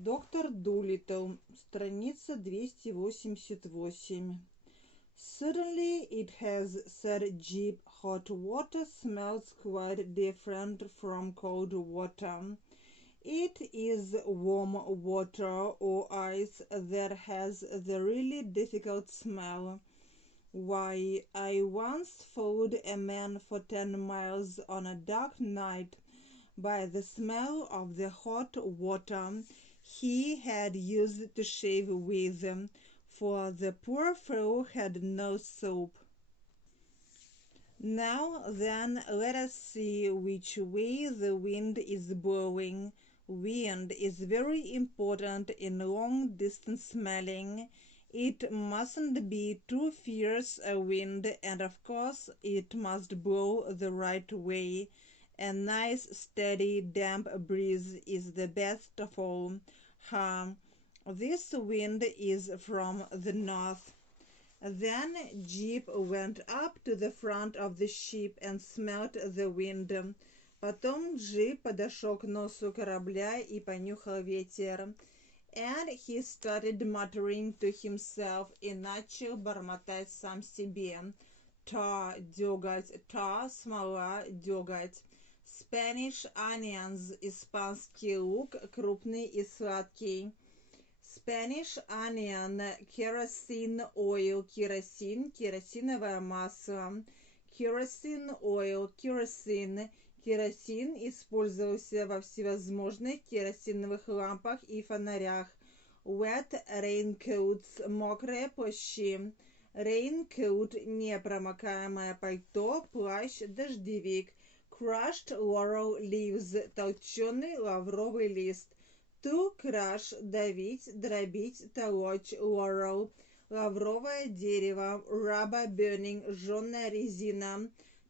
Доктор Дулиттл, страница 288. Certainly it has, said Jip. Hot water smells quite different from cold water. It is warm water or ice that has the really difficult smell. Why, I once followed a man for 10 miles on a dark night by the smell of the hot water he had used to shave with, for the poor fellow had no soap. Now then, let us see which way the wind is blowing. Wind is very important in long-distance smelling. It mustn't be too fierce a wind, and of course it must blow the right way. A nice, steady, damp breeze is the best of all. This wind is from the north. Then Jip went up to the front of the ship and smelt the wind. Потом Джип подошел к носу корабля и понюхал ветер. And he started muttering to himself и начал бормотать сам себе. Tar, дёготь, tar, смола, дёготь. Spanish onions, испанский лук, крупный и сладкий. Spanish onion, kerosene oil, керосин, керосиновое масло. Kerosene oil, керосин. Керосин использовался во всевозможных керосиновых лампах и фонарях. Wet raincoats, мокрые плащи. Raincoat, непромокаемое пальто, плащ, дождевик. Crushed laurel leaves, толченый лавровый лист. To crush, давить, дробить, толочь. Laurel, лавровое дерево. Rubber burning, жженая резина.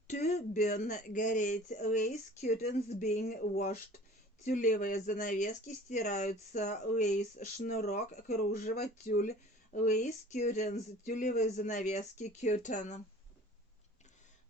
To burn, гореть. Lace curtains being washed. Тюлевые занавески стираются. Lace, шнурок, кружево, тюль. Lace curtains, тюлевые занавески. Curtain.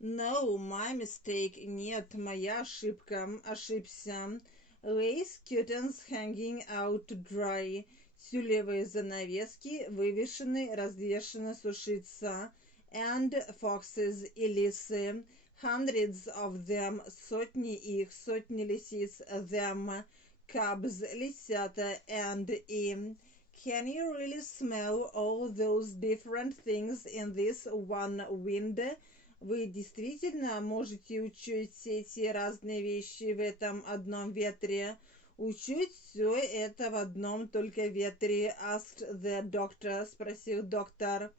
No, my mistake. Нет, моя ошибка. Ошибся. Lace curtains hanging out to dry. Тюлевые занавески вывешены, развешаны, сушиться. And foxes и лисы. Hundreds of them. Сотни их, сотни лисиц. Them. Cubs, лисята. And и. Can you really smell all those different things in this one wind? Вы действительно можете учуять все эти разные вещи в этом одном ветре? Учуять все это в одном только ветре? Asked the doctor, спросил доктор.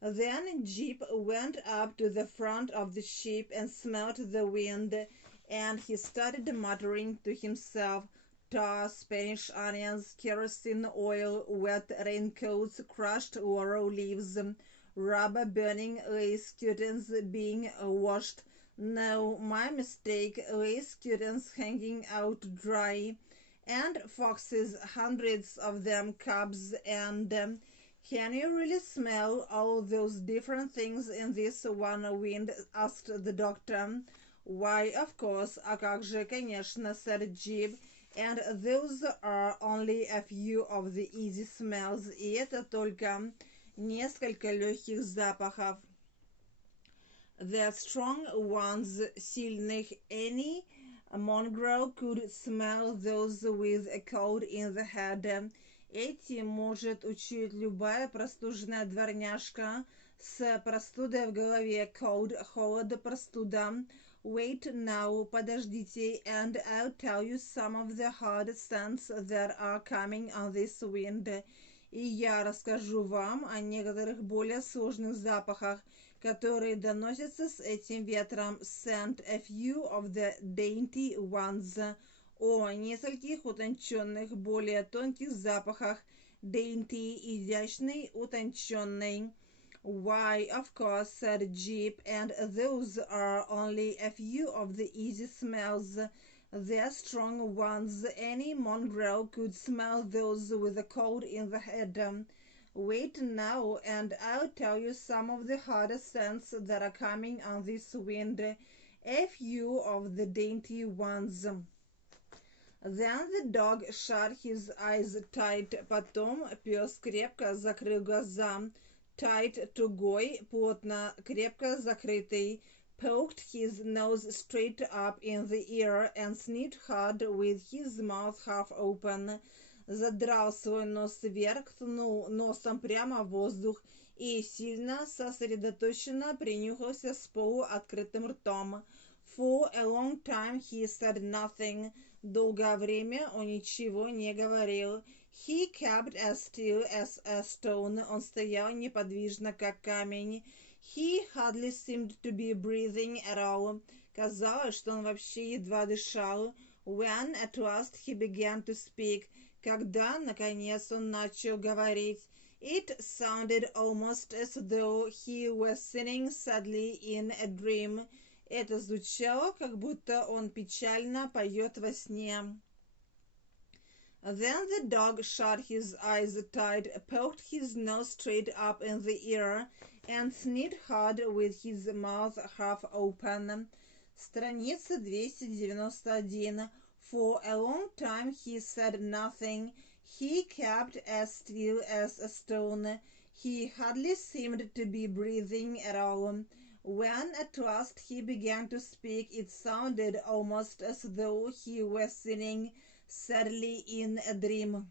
Then Jip went up to the front of the ship and smelt the wind, and he started muttering to himself, tar, Spanish onions, kerosene oil, wet raincoats, crushed laurel leaves, rubber burning, lace curtains being washed. No, my mistake. Lace curtains hanging out to dry. And foxes, hundreds of them. Cubs and can you really smell all those different things in this one wind? Asked the doctor. Why, of course. А как же, конечно, said Jip. And those are only a few of the easy smells. И это только несколько легких запахов. The strong ones, сильных. Any mongrel could smell those with a cold in the head. Эти может учуять любая простуженная дворняжка с простудой в голове. Cold, холод, простуда. Wait now, подождите, and I'll tell you some of the hard scents that are coming on this wind. И я расскажу вам о некоторых более сложных запахах, которые доносятся с этим ветром. Scent, a few of the dainty ones. О нескольких утонченных, более тонких запахах. Dainty, изящный, утонченный. Why, of course, said Jip, and those are only a few of the easy smells. They're strong ones. Any mongrel could smell those with a cold in the head. Wait now, and I'll tell you some of the harder scents that are coming on this wind. A few of the dainty ones. Then the dog shut his eyes tight. Потом пес крепко закрыл глаза. Tight, тугой, плотно, крепко закрытый. Poked his nose straight up in the air and sniffed hard with his mouth half open. Задрал свой нос вверх, ткнул носом прямо в воздух и сильно сосредоточенно принюхался с полуоткрытым ртом. For a long time he said nothing. Долгое время он ничего не говорил. He kept as still as a stone. Он стоял неподвижно, как камень. He hardly seemed to be breathing at all. Казалось, что он вообще едва дышал. When at last he began to speak. Когда, наконец, он начал говорить. It sounded almost as though he was sitting sadly in a dream. Это звучало, как будто он печально поет во сне. Then the dog shut his eyes tight, poked his nose straight up in the air, and sniffed hard with his mouth half open. Страница 291. For a long time he said nothing. He kept as still as a stone. He hardly seemed to be breathing at all. When at last he began to speak, it sounded almost as though he was sitting sadly in a dream.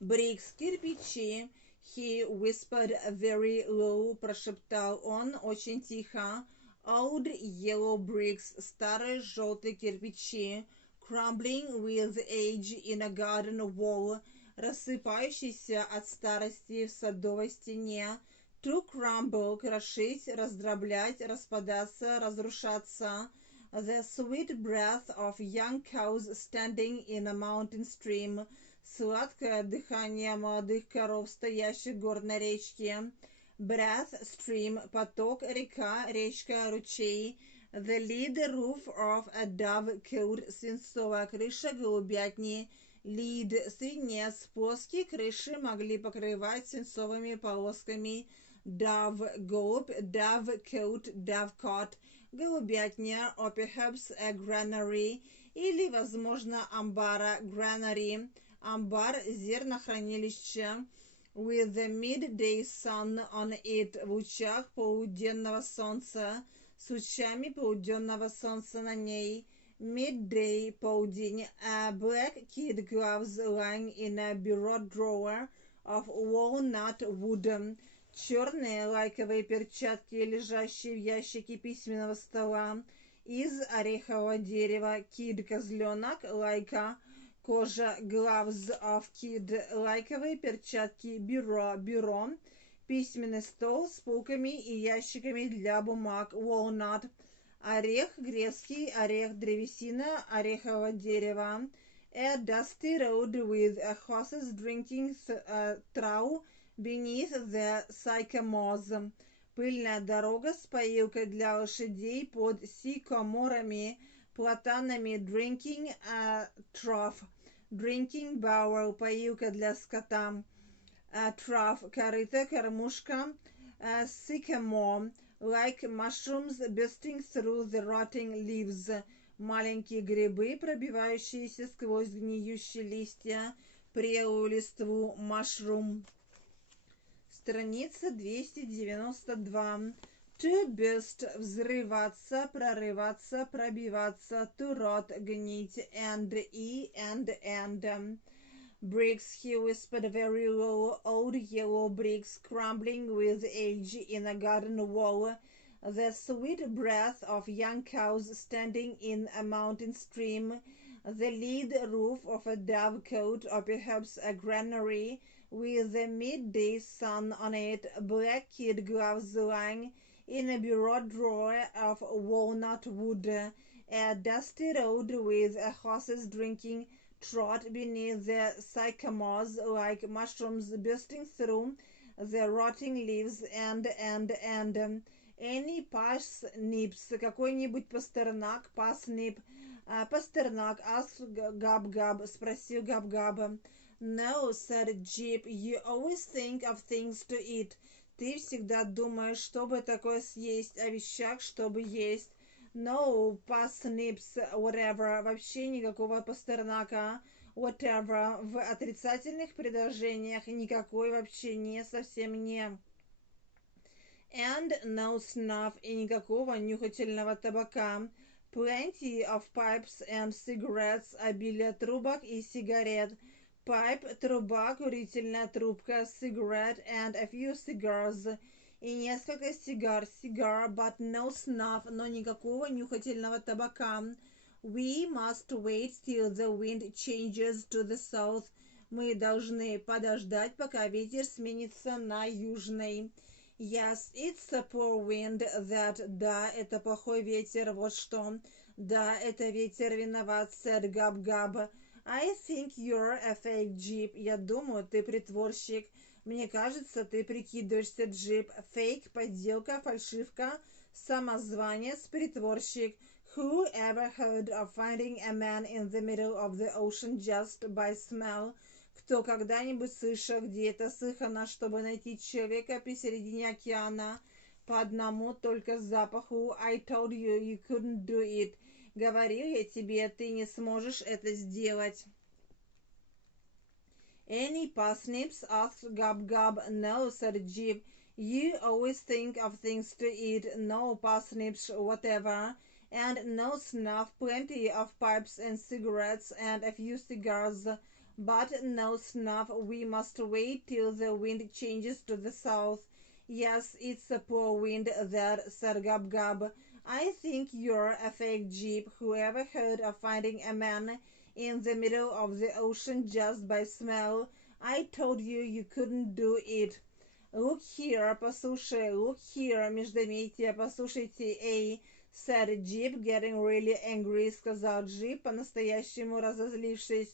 Bricks, кирпичи. He whispered very low, прошептал он очень тихо. Old yellow bricks, старые желтые кирпичи. Crumbling with age in a garden wall, рассыпающийся от старости в садовой стене. To crumble, крошить, раздроблять, распадаться, разрушаться. The sweet breath of young cows standing in a mountain stream. Сладкое дыхание молодых коров, стоящих в горной речке. Breath, stream, поток, река, речка, ручей. The lid roof of a dove-cote, свинцовая крыша голубятни. Lid, свинец, плоские крыши могли покрывать свинцовыми полосками. Dove, голубь, dove-cote, dovecot, голубятня, or perhaps a granary, или, возможно, амбара, granary, амбар, зернохранилище. With the midday sun on it, в лучах полуденного солнца, с лучами полуденного солнца на ней. Midday, полдень. A black kid gloves lying in a bureau drawer of walnut wood. Черные лайковые перчатки, лежащие в ящике письменного стола из орехового дерева. Kid, козленок, лайка, кожа. Gloves of kid, лайковые перчатки. Бюро, письменный стол с полками и ящиками для бумаг. Walnut, орех, грецкий орех, древесина орехового дерева. A dusty road with horses drinking straw beneath the sycamores. Пыльная дорога с поилкой для лошадей под сикаморами, платанами. Drinking trough, drinking barrel, поилка для скота. Trough, корыто, кормушка. Sycamore, like mushrooms bursting through the rotting leaves. Маленькие грибы, пробивающиеся сквозь гниющие листья, прелую листву. Mushroom. Страница 292. To burst, взрываться, прорываться, пробиваться. To rot, гнить. And. Bricks, he whispered very low, old yellow bricks, crumbling with age in a garden wall. The sweet breath of young cows standing in a mountain stream. The lead roof of a dovecote, or perhaps a granary, with the midday sun on it. Black kid gloves lying in a bureau drawer of walnut wood. A dusty road with horses drinking trot beneath the sycamores, like mushrooms bursting through the rotting leaves. And any parsnips, какой-нибудь пастернак. Parsnip, пастернак. Asked Gab-Gab, спросил Габ-Габ. No, said Jip, you always think of things to eat. Ты всегда думаешь, чтобы такое съесть, о вещах, чтобы есть. No parsnips, whatever, вообще никакого Пастернака, whatever, в отрицательных предложениях никакой вообще не, совсем не. And no snuff, и никакого нюхательного табака. Plenty of pipes and cigarettes, обилие трубок и сигарет. Pipe, труба, курительная трубка, cigarette, and a few cigars, и несколько сигар, cigar, but no snuff, но никакого нюхательного табака. We must wait till the wind changes to the south. Мы должны подождать, пока ветер сменится на южный. Yes, it's a poor wind that. Да, это плохой ветер, вот что. Да, это ветер виноват, said Габ-Габ. I think you're a fake Jeep. Я думаю, ты притворщик. Мне кажется, ты прикидываешься, Джип. Fake, подделка, фальшивка, самозванец, притворщик. Who ever heard of finding a man in the middle of the ocean just by smell? Кто когда-нибудь слышал, где это слыхано, чтобы найти человека посередине океана по одному только запаху? I told you you couldn't do it. Говорил я тебе, ты не сможешь это сделать. Any parsnips? Asked Gab-Gab. No, said Jeep. You always think of things to eat. No parsnips whatever. And no snuff, plenty of pipes and cigarettes and a few cigars. But no snuff, we must wait till the wind changes to the south. Yes, it's a poor wind that, said Gab-Gab. I think you're a fake Jeep. Whoever heard of finding a man in the middle of the ocean just by smell? I told you you couldn't do it. Look here, послушай, look here, междометие, послушайте, эй, said Jeep, getting really angry, сказал Джип, по-настоящему разозлившись.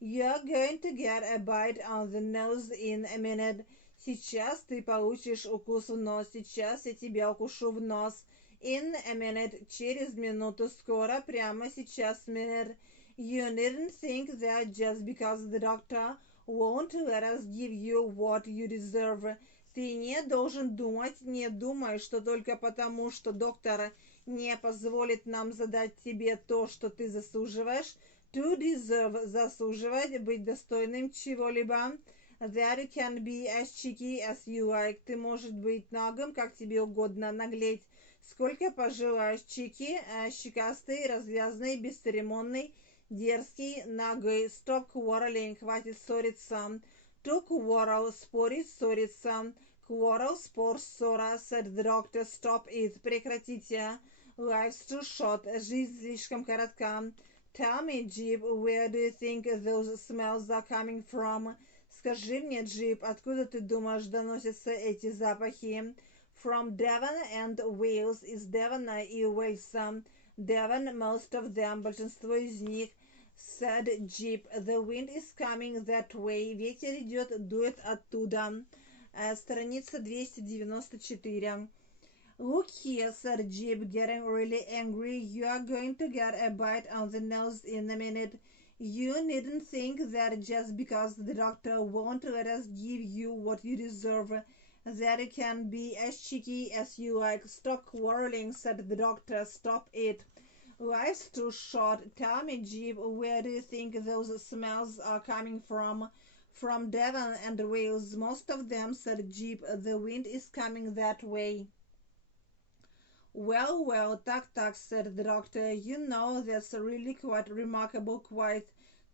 You're going to get a bite on the nose in a minute. Сейчас ты получишь укус в нос. Сейчас я тебя укушу в нос. In a minute. Через минуту. Скоро. Прямо сейчас. Minute. You needn't think that just because the doctor won't let us give you what you deserve. Ты не должен думать, не думай, что только потому, что доктор не позволит нам задать тебе то, что ты заслуживаешь. To deserve, заслуживать, быть достойным чего-либо. That you can be as cheeky as you like. Ты можешь быть наглым, как тебе угодно, наглеть. Сколько пожелаешь, cheeky, щекастый, развязный, бесцеремонный, дерзкий, наглый. Stop quarreling, хватит ссориться. To quarrel, спорить, ссориться. Quarrel, спор, ссора, said the doctor. Stop it, прекратите. Life's too short, жизнь слишком коротка. Tell me, Jeep, where do you think those smells are coming from? Скажи мне, Джип, откуда ты думаешь доносятся эти запахи? From Devon and Wales, из Девона и Уэльса. Devon, most of them, большинство из них. Said Jeep, the wind is coming that way. Ветер идет, дует оттуда. Страница 294. Look here, said Jeep, getting really angry. You are going to get a bite on the nose in a minute. You needn't think that just because the doctor won't let us give you what you deserve, that you can be as cheeky as you like. Stop quarreling, said the doctor. Stop it. Life's too short. Tell me, Jeep, where do you think those smells are coming from? From Devon and Wales, most of them, said Jeep. The wind is coming that way. Well, well, так, said the doctor. You know, that's really quite remarkable, quite.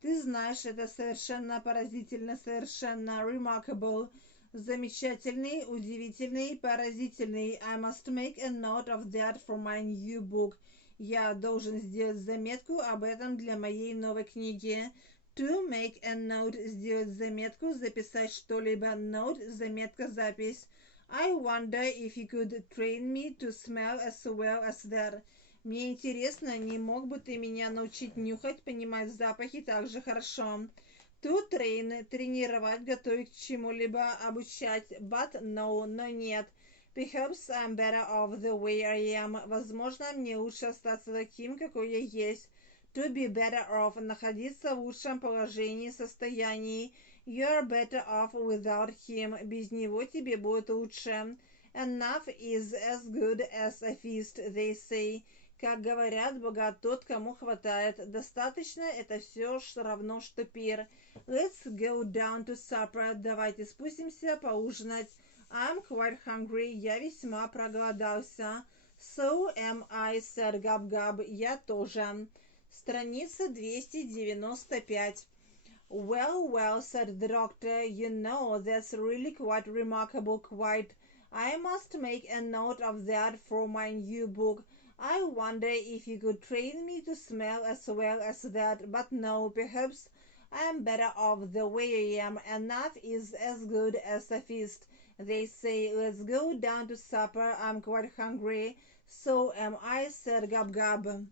Ты знаешь, это совершенно поразительно, совершенно remarkable. Замечательный, удивительный, поразительный. I must make a note of that for my new book. Я должен сделать заметку об этом для моей новой книги. To make a note, сделать заметку, записать что-либо. Note, заметка, запись. I wonder if you could train me to smell as well as that. Мне интересно, не мог бы ты меня научить нюхать, понимать запахи так же хорошо? To train, тренировать, готовить к чему-либо, обучать. But no, но нет. Perhaps I'm better off the way I am. Возможно, мне лучше остаться таким, какой я есть. To be better off, находиться в лучшем положении, состоянии. You're better off without him. Без него тебе будет лучше. Enough is as good as a feast, they say. Как говорят, богат тот, кому хватает. Достаточно — это все равно, что пир. Let's go down to supper. Давайте спустимся поужинать. I'm quite hungry. Я весьма проголодался. So am I, said Габ-Габ. Я тоже. Страница 295. Well, well, said the doctor. You know, that's really quite remarkable, quite. I must make a note of that for my new book. I wonder if you could train me to smell as well as that, but no, perhaps I am better off the way I am. Enough is as good as a feast. They say, let's go down to supper. I'm quite hungry. So am I, said Gab-Gab.